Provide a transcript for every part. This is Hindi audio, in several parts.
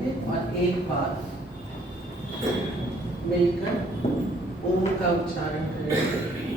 करेंगे और एक बार मिलकर ओम का उच्चारण करेंगे।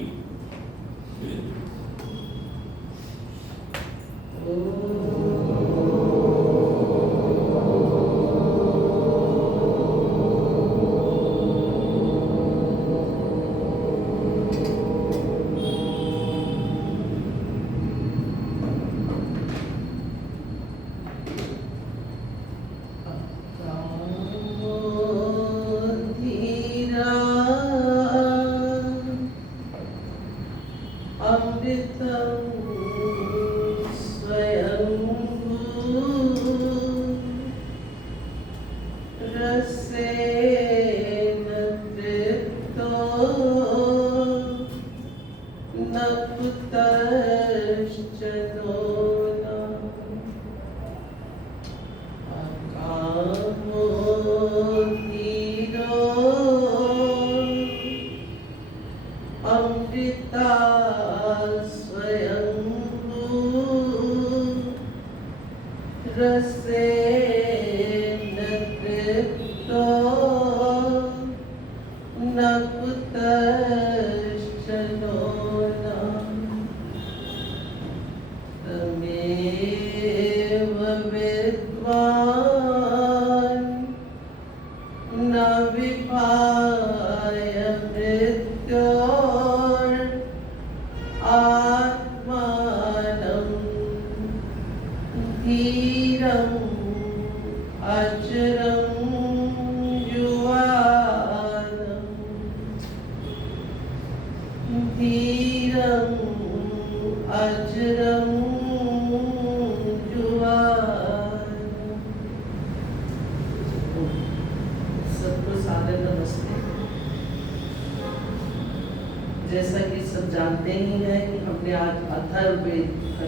जैसा कि सब जानते ही हैं कि हमने आज अथर्ववेद का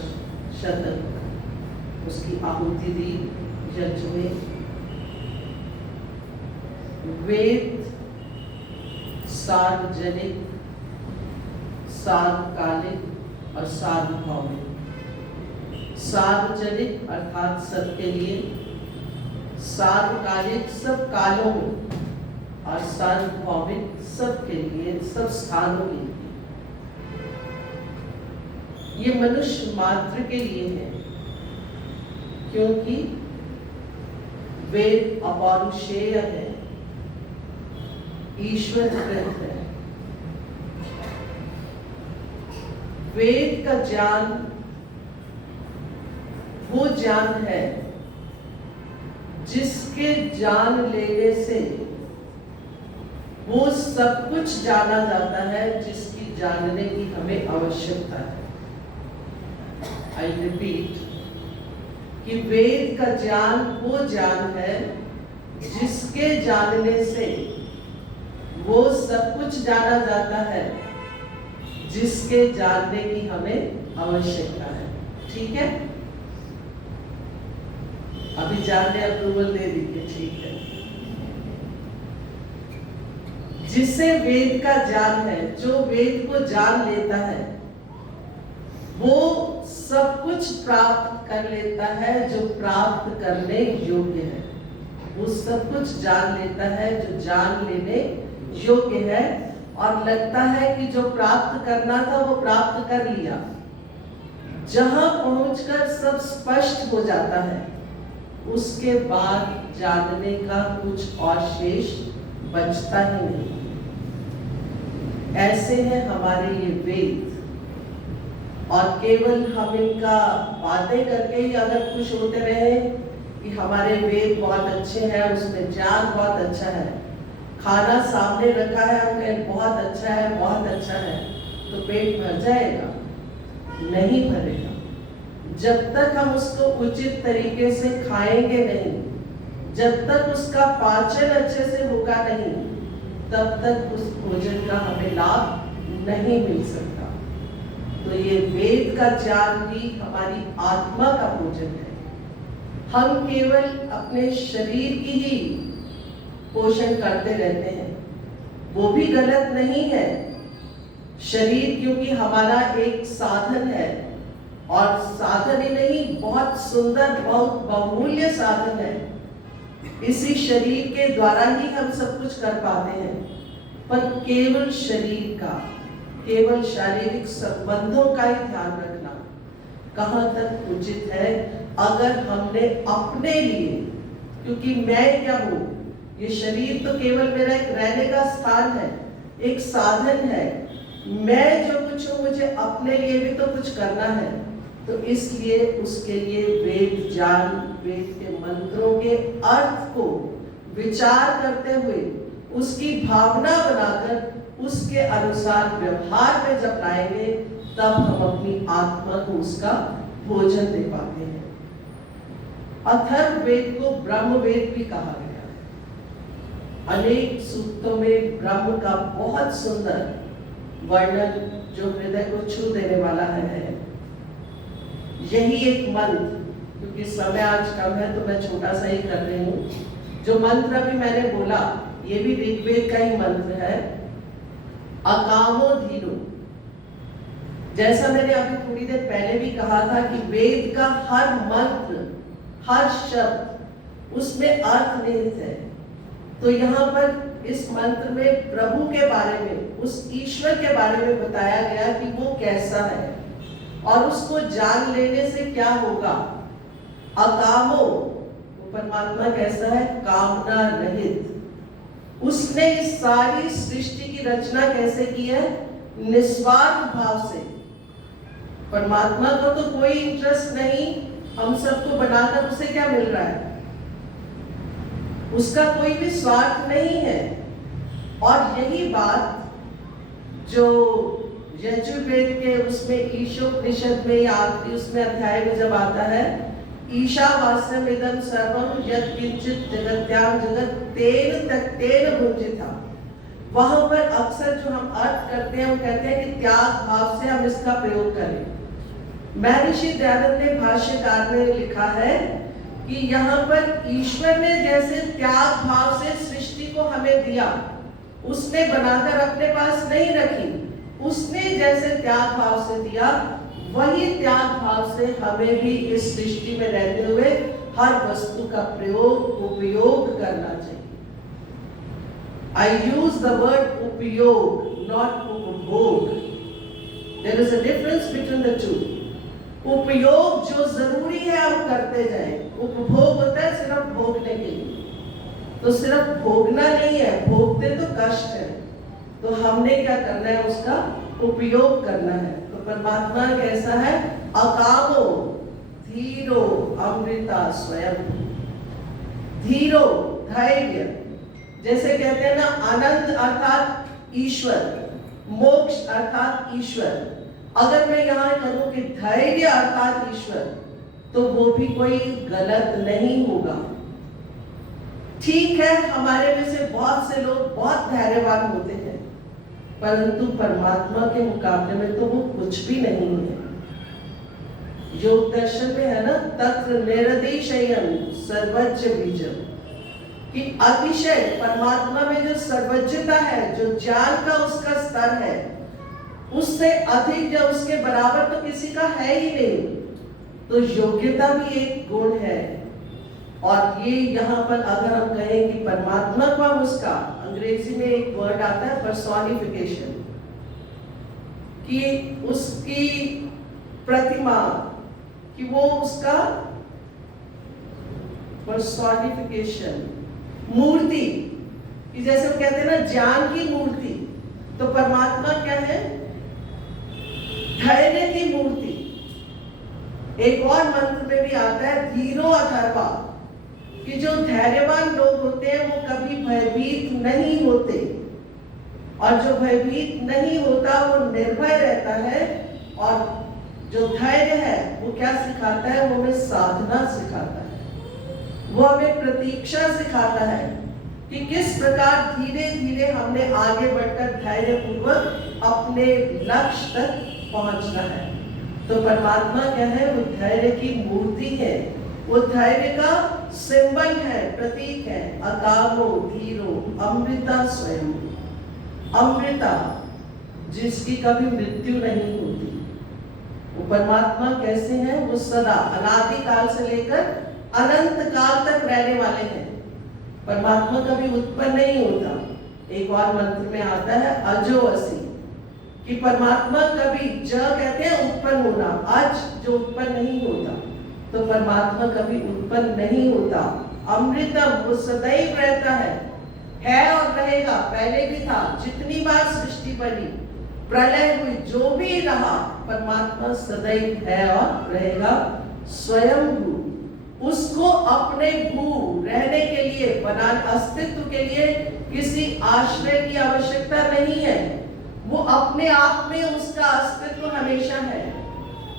शतक उसकी आहुति दी यज्ञ में। वेद सार्वजनिक, सार्वकालिक और सार्वभौमिक। सार्वजनिक अर्थात सबके लिए, सार्वकालिक सब कालों में और सार्वभौमिक सबके लिए, सब स्थानों के लिए। ये मनुष्य मात्र के लिए है क्योंकि वेद अपौरुषेय है, ईश्वर कृत है। वेद का ज्ञान वो ज्ञान है जिसके जान लेने से वो सब कुछ जाना जाता है जिसकी जानने की हमें आवश्यकता है। आई रिपीट कि वेद का ज्ञान वो ज्ञान है जिसके जानने से वो सब कुछ जाना जाता है जिसके जानने की हमें आवश्यकता है। ठीक है, अभी जानने अप्रूवल दे दीजिए। ठीक है, जिसे वेद का ज्ञान है, जो वेद को जान लेता है, वो सब कुछ प्राप्त कर लेता है जो प्राप्त करने योग्य है। वो सब कुछ जान लेता है जो जान लेने योग्य है, और लगता है कि जो प्राप्त करना था वो प्राप्त कर लिया। जहां पहुंचकर सब स्पष्ट हो जाता है, उसके बाद जानने का कुछ और शेष बचता ही नहीं। ऐसे हैं हमारे ये वेद, और केवल हम इनका बातें करके ही अगर खुश होते रहे कि हमारे वेद बहुत अच्छे हैं, उसमें ज्ञान बहुत अच्छा है, खाना सामने रखा है, हम कहें बहुत अच्छा है, बहुत अच्छा है, तो पेट भर जाएगा? नहीं भरेगा। जब तक हम उसको उचित तरीके से खाएंगे नहीं, जब तक उसका पाचन अच्छे से होगा नहीं, तब तक उस भोजन का हमें लाभ नहीं मिल सकता। तो ये वेद का ज्ञान भी हमारी आत्मा का भोजन है। हम केवल अपने शरीर की ही पोषण करते रहते हैं, वो भी गलत नहीं है। शरीर क्योंकि हमारा एक साधन है, और साधन ही नहीं, बहुत सुंदर, बहुत बहुमूल्य साधन है। इसी शरीर के द्वारा ही हम सब कुछ कर पाते हैं, पर केवल शरीर का, केवल शारीरिक संबंधों का ही ध्यान रखना कहाँ तक उचित है। अगर हमने अपने लिए, क्योंकि मैं क्या हूँ, ये शरीर तो केवल मेरा एक रहने का स्थान है, एक साधन है, मैं जो कुछ हूँ मुझे अपने लिए भी तो कुछ करना है। तो इसलिए उसके लिए वेद ज्ञान, वेद के मंत्रों के अर्थ को विचार करते हुए, उसकी भावना बनाकर उसके अनुसार व्यवहार में जब लाएंगे, तब हम अपनी आत्मा को उसका भोजन दे पाते हैं। अथर्व वेद को ब्रह्म वेद भी कहा गया है। अनेक सूक्तों में ब्रह्म का बहुत सुंदर वर्णन जो हृदय को छू देने वाला है। यही एक मंत्र, क्योंकि समय आज कम है तो मैं छोटा सा ही कर रही हूँ। जो मंत्र अभी मैंने बोला ये भी ऋग्वेद का ही मंत्र है, अकामो धीरो। जैसा मैंने अभी थोड़ी देर पहले भी कहा था कि वेद का हर मंत्र, हर शब्द उसमें अर्थ निहित है। तो यहाँ पर इस मंत्र में प्रभु के बारे में, उस ईश्वर के बारे में बताया गया कि वो कैसा है और उसको जान लेने से क्या होगा। अकामो, वो परमात्मा कैसा है, कामना रहित। उसने इस सारी सृष्टि की रचना कैसे की है, निस्वार्थ भाव से। परमात्मा को तो कोई इंटरेस्ट नहीं हम सबको बनाकर उसे क्या मिल रहा है, उसका कोई भी स्वार्थ नहीं है। और यही बात जो यजुर्वेद के उसमें ईशोपनिषद में या आखिरी उसमें अध्याय में जब आता है, ईशावास्यम इदं सर्वम यत् किंचित जगत्याम जगत तेन त्यक्तेन भुंजिता। वहां पर अक्सर जो हम अर्थ करते हैं वो कहते हैं कि त्याग भाव से हम इसका प्रयोग करें। महर्षि दयानंद ने भाष्यकार में लिखा है कि यहाँ पर ईश्वर ने जैसे त्याग भाव से सृष्टि को हमें दिया, उसने बनाकर अपने पास नहीं रखी, उसने जैसे त्याग भाव से दिया, वही त्याग भाव से हमें भी इस सृष्टि में रहते हुए हर वस्तु का प्रयोग, उपयोग करना चाहिए। I use the word उपयोग, not उपभोग. There is a difference between the two. उपयोग जो जरूरी है हम करते जाएं, उपभोग होता है सिर्फ भोगने के लिए। तो सिर्फ भोगना नहीं है, भोगते तो कष्ट है, तो हमने क्या करना है, उसका उपयोग करना है। तो परमात्मा कैसा है, अकामो धीरो अमृता स्वयं। धीरो धैर्य, जैसे कहते हैं ना, आनंद अर्थात ईश्वर, मोक्ष अर्थात ईश्वर। अगर मैं यहाँ करूं कि धैर्य अर्थात ईश्वर, तो वो भी कोई गलत नहीं होगा। ठीक है, हमारे में से बहुत से लोग बहुत धैर्यवान होते हैं, परंतु परमात्मा के मुकाबले में तो वो कुछ भी नहीं है। योग दर्शन में है ना, तत्र निरतिशयम् सर्वज्ञ बीजम्, कि अतिशय परमात्मा में जो सर्वज्ञता है, जो ज्ञान का उसका स्तर है, उससे अधिक या उसके बराबर तो किसी का है ही नहीं। तो योग्यता भी एक गुण है। और ये यहाँ पर अगर हम कहें कि परमात्मा को हम उसका, अंग्रेजी में एक वर्ड आता है पर्सोनिफिकेशन, कि उसकी प्रतिमा, कि वो उसका पर्सोनिफिकेशन, मूर्ति, कि जैसे हम कहते हैं ना ज्ञान की मूर्ति, तो परमात्मा क्या है, धैर्य की मूर्ति। एक और मंत्र में भी आता है धीरो अथर्वा, कि जो धैर्यवान लोग होते हैं वो कभी भयभीत नहीं होते, और जो भयभीत नहीं होता वो निर्भय रहता है। और जो धैर्य है वो क्या सिखाता है, वो हमें साधना सिखाता है, वो हमें प्रतीक्षा सिखाता है कि किस प्रकार धीरे धीरे हमने आगे बढ़कर धैर्यपूर्वक अपने लक्ष्य तक पहुंचना है। तो परमात्मा क्या है, वो धैर्य की मूर्ति है, वो धैर्य का सिंबल है, प्रतीक है। अकामो धीरो अमृता स्वयं, अमृता जिसकी कभी मृत्यु नहीं होती। वो परमात्मा कैसे हैं, वो सदा अनादि काल से लेकर अनंत काल तक रहने वाले हैं। परमात्मा कभी उत्पन्न नहीं होता। एक और मंत्र में आता है अजो असि, कि परमात्मा कभी, ज कहते हैं उत्पन्न होना, अज जो उत्पन्न नहीं होता, तो परमात्मा कभी उत्पन्न नहीं होता। अमृतम, वो सदैव रहता है और रहेगा, पहले भी था, जितनी बार सृष्टि बनी, प्रलय हुई, जो भी रहा, परमात्मा सदैव है और रहेगा। स्वयं भू, उसको अपने भू रहने के लिए, बनाने, अस्तित्व के लिए किसी आश्रय की आवश्यकता नहीं है। वो अपने आप में, उसका अस्तित्व हमेशा है।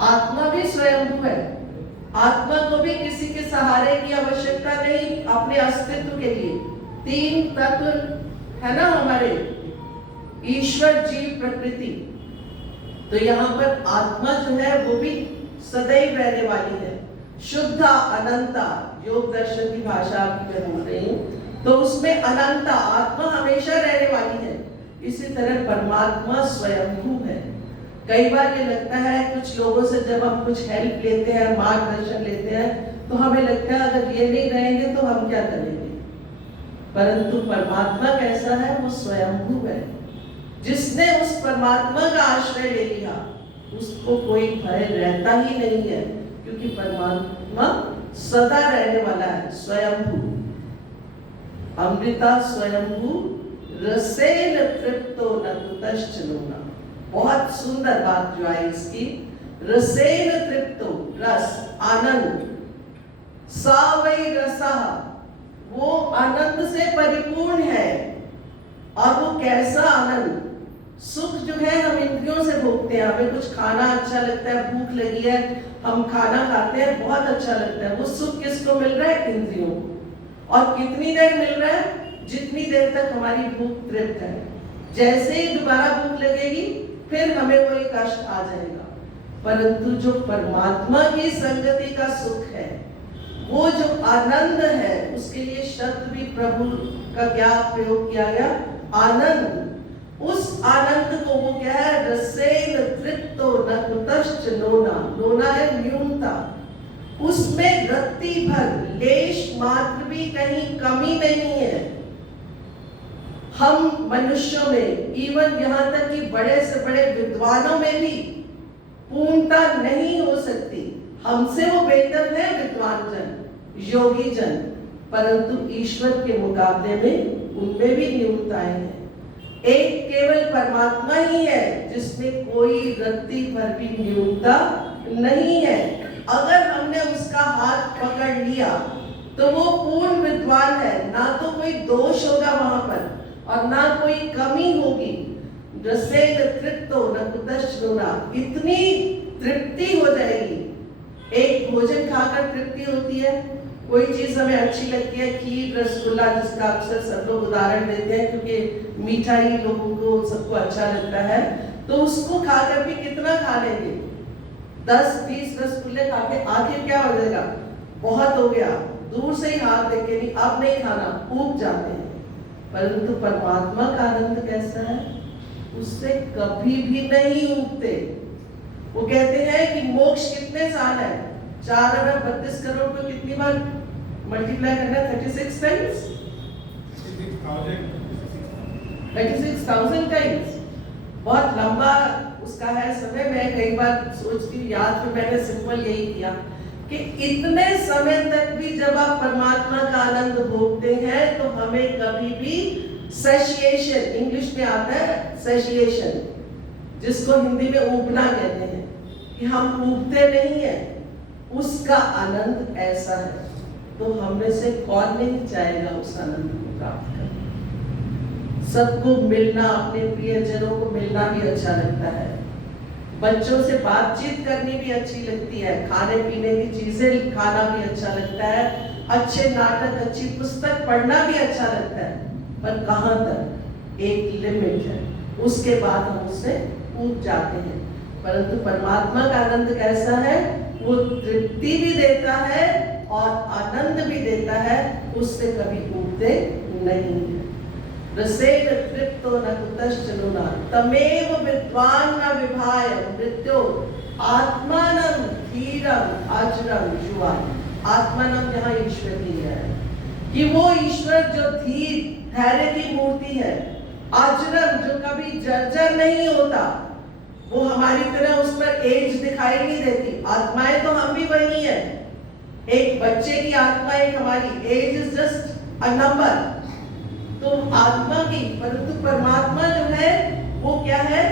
आत्मा भी स्वयंभू है, आत्मा को भी किसी के सहारे की आवश्यकता नहीं अपने अस्तित्व के लिए। तीन तत्व है ना हमारे, ईश्वर, जीव, प्रकृति। तो यहाँ पर आत्मा जो है वो भी सदैव रहने वाली है। शुद्धा अनंता, योग दर्शन की भाषा आपकी मैं बोल रही हूँ, तो उसमें अनंता, आत्मा हमेशा रहने वाली है। इसी तरह परमात्मा स्वयंभू है। कई बार ये लगता है कुछ लोगों से, जब हम कुछ हेल्प लेते हैं, मार्गदर्शन लेते हैं, तो हमें लगता है अगर ये नहीं रहेंगे तो हम क्या करेंगे। परंतु परमात्मा कैसा है, वो स्वयंभू है। जिसने उस परमात्मा का आश्रय ले लिया, उसको कोई भय रहता ही नहीं है, क्योंकि परमात्मा सदा रहने वाला है, स्वयंभू। अमृता स्वयंभू, रसेन तृप्तो न कुतश्च लोना। बहुत सुंदर बात जो आई इसकी, रसेन तृप्तो, रस, आनंद, सा वै रसः, वो आनंद से परिपूर्ण है। और वो कैसा आनंद, सुख जो है हम इंद्रियों से भोगते हैं। हमें कुछ खाना अच्छा लगता है, भूख लगी है, हम खाना खाते हैं, बहुत अच्छा लगता है। वो सुख किसको मिल रहा है, इंद्रियों को। और कितनी देर मिल रहा है, जितनी देर तक हमारी भूख तृप्त है। जैसे ही दोबारा भूख लगेगी, फिर हमें कोई कष्ट आ जाएगा। परंतु जो परमात्मा की संगति का सुख है, वो जो आनंद है, उसके लिए शब्द भी प्रभु का क्या प्रयोग किया गया, आनंद। उस आनंद को वो क्या है, रसेन तृप्तो न कुतश्च लोना, लोना है न्यूनता, उसमें रत्ती भर, लेश मात्र भी कहीं कमी नहीं है। हम मनुष्यों में, इवन यहाँ तक कि बड़े से बड़े विद्वानों में भी पूर्णता नहीं हो सकती। हमसे वो बेहतर है विद्वान जन, योगी जन, परंतु ईश्वर के मुकाबले में उनमें भी न्यूनताएं हैं। एक केवल परमात्मा ही है जिसमें कोई रत्ती भर भी न्यूनता नहीं है। अगर हमने उसका हाथ पकड़ लिया तो वो पूर्ण विद्वान है, ना तो कोई दोष होगा वहां पर और ना कोई कमी होगी। रसेन तृप्तो न कुतश्च लोना, इतनी तृप्ति हो जाएगी। एक भोजन खाकर तृप्ति होती है, कोई चीज हमें अच्छी लगती है, खीर, रसगुल्ला, जिसका अक्सर सब लोग उदाहरण देते हैं, क्योंकि मीठा ही लोगों को सबको अच्छा लगता है, तो उसको खाकर भी कितना खा लेंगे, 10-20 रसगुल्ले खा के आखिर क्या हो जाएगा, बहुत हो गया, दूर से ही हाथ देके नहीं, अब नहीं खाना, ऊब जाते हैं। परंतु परमात्मा का आनंद कैसा है, उससे कभी भी नहीं ऊबते। वो कहते हैं कि मोक्ष कितने साल है, 4 अरब 32 करोड़ को कितनी बार मल्टीप्लाई करना है, 36 टाइम्स, 36,000 टाइम्स। बहुत लंबा उसका है समय। मैं कई बार सोचती हूँ, याद में मैंने सिंपल यही किया कि इतने समय तक भी जब आप परमात्मा का आनंद भोगते हैं, तो हमें कभी भी सैशिएशन, इंग्लिश में आता है सैशिएशन, जिसको हिंदी में ऊबना कहते हैं, कि हम ऊबते नहीं है, उसका आनंद ऐसा है। तो हम में से कौन नहीं चाहेगा उस आनंद को प्राप्त करना। सबको मिलना, अपने प्रियजनों को मिलना भी अच्छा लगता है, बच्चों से बातचीत करनी भी अच्छी लगती है, खाने पीने की चीजें खाना भी अच्छा लगता है, अच्छे नाटक, अच्छी पुस्तक पढ़ना भी अच्छा लगता है। पर कहाँ तक, एक लिमिट है, उसके बाद हम उससे ऊब जाते हैं। परंतु परमात्मा का आनंद कैसा है, वो तृप्ति भी देता है और आनंद भी देता है, उससे कभी ऊबते नहीं है। रसेन तृप्तो न कुतश्च लोना, तमेव विद्वान न विभाय मृत्यो आत्मानं धीरं अजरं जुवा। आत्मानं यहाँ ईश्वर की है, कि वो ईश्वर जो धीर धैर्य की मूर्ति है, अजरंग जो कभी जर्जर नहीं होता, वो हमारी तरह उस पर एज दिखाई नहीं देती। आत्माएं तो हम भी वही है, एक बच्चे की आत्मा एक हमारी, age is just a number. तो आत्मा की, परंतु परमात्मा जो है वो क्या है,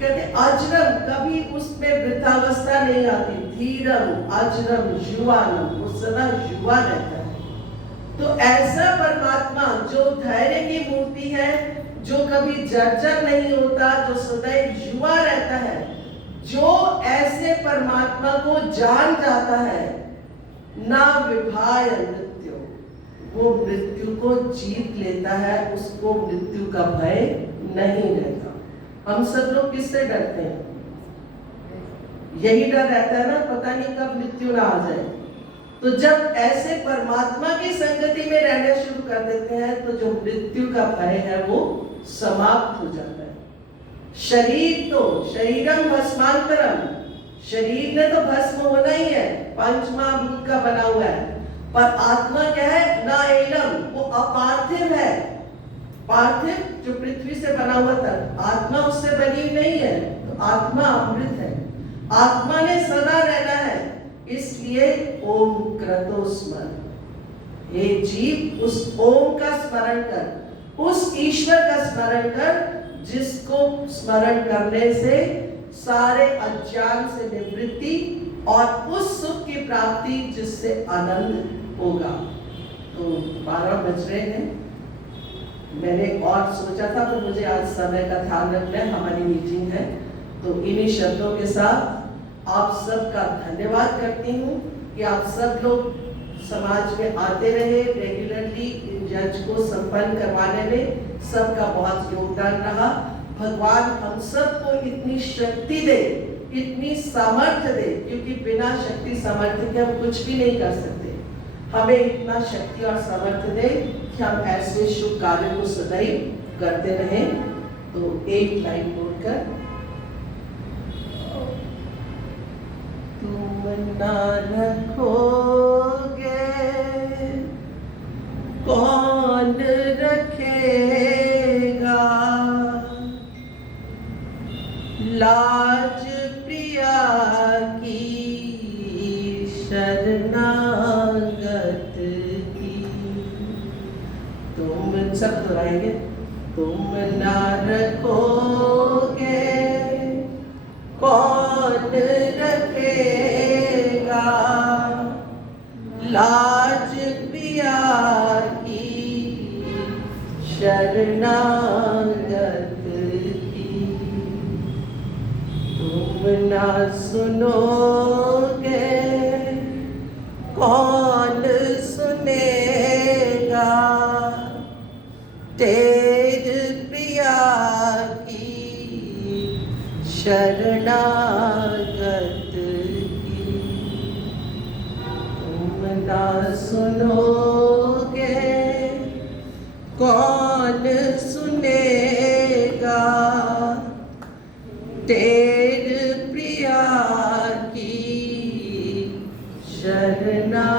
कहते अजरम, कभी उसमें वृद्धावस्था नहीं आती, धीरम अजरम युवानम, वो सदा युवा रहता है। तो ऐसा परमात्मा जो धैर्य की मूर्ति है, जो कभी जर्जर नहीं होता, जो सदैव युवा रहता है, जो ऐसे परमात्मा को जान जाता है, ना विभाय मृत्यु, वो मृत्यु को जीत लेता है, उसको मृत्यु का भय नहीं रहता। हम सब लोग किससे डरते हैं? यही डर रहता है ना, पता नहीं कब मृत्यु ना आ जाए। तो जब ऐसे परमात्मा की संगति में रहना शुरू कर देते हैं, तो जो मृत्यु का भय है वो समाप्त हो जाता है। शरीर तो शरीरम भस्मांतरम, शरीर ने तो भस्म होना ही है, पंचमहाभूत का बना हुआ है, पर आत्मा क्या है, ना एलम, वो अपार्थिव है। पार्थिव जो पृथ्वी से बना हुआ था, आत्मा उससे बनी नहीं है, तो आत्मा अमृत है, आत्मा ने सदा रहना है। इसलिए ओम क्रतो स्मरण, हे जीव उस ओम का स्मरण कर, उस ईश्वर का स्मरण कर, जिसको स्मरण करने से सारे अज्ञान से निवृत्ति और उस सुख की प्राप्ति जिससे आनंद होगा। तो 12 बज रहे हैं, मैंने और सोचा था, पर मुझे आज समय का ध्यान रखना है, हमारी मीटिंग है। तो इन्हीं शब्दों के साथ आप सबका धन्यवाद करती हूँ कि आप सब लोग समाज में आते रहे, रेगुलरली यज्ञ को संपन्न करवाने में सबका बहुत योगदान रहा। भगवान हम सबको इतनी शक्ति दे, इतनी सामर्थ्य दे, क्योंकि बिना शक्ति सामर्थ्य के हम कुछ भी नहीं कर सकते। हमें इतना शक्ति और सामर्थ्य दे कि हम ऐसे शुभ कार्य को सदैव करते रहें। तो एक लाइन बोलकर, तुम ना रखोगे कौन रखेगा, लाज प्रिया की शरणागत की। तुम सब दोहराएंगे, तुम ना रखोगे कौन रखेगा, लाज प्रिया की शरणागत की। तुम ना सुनोगे कौन सुनेगा, तेज प्रिया की शरणागत की। तुम ना सुनोगे कौन सुनेगा, तेज प्रिया की शरणा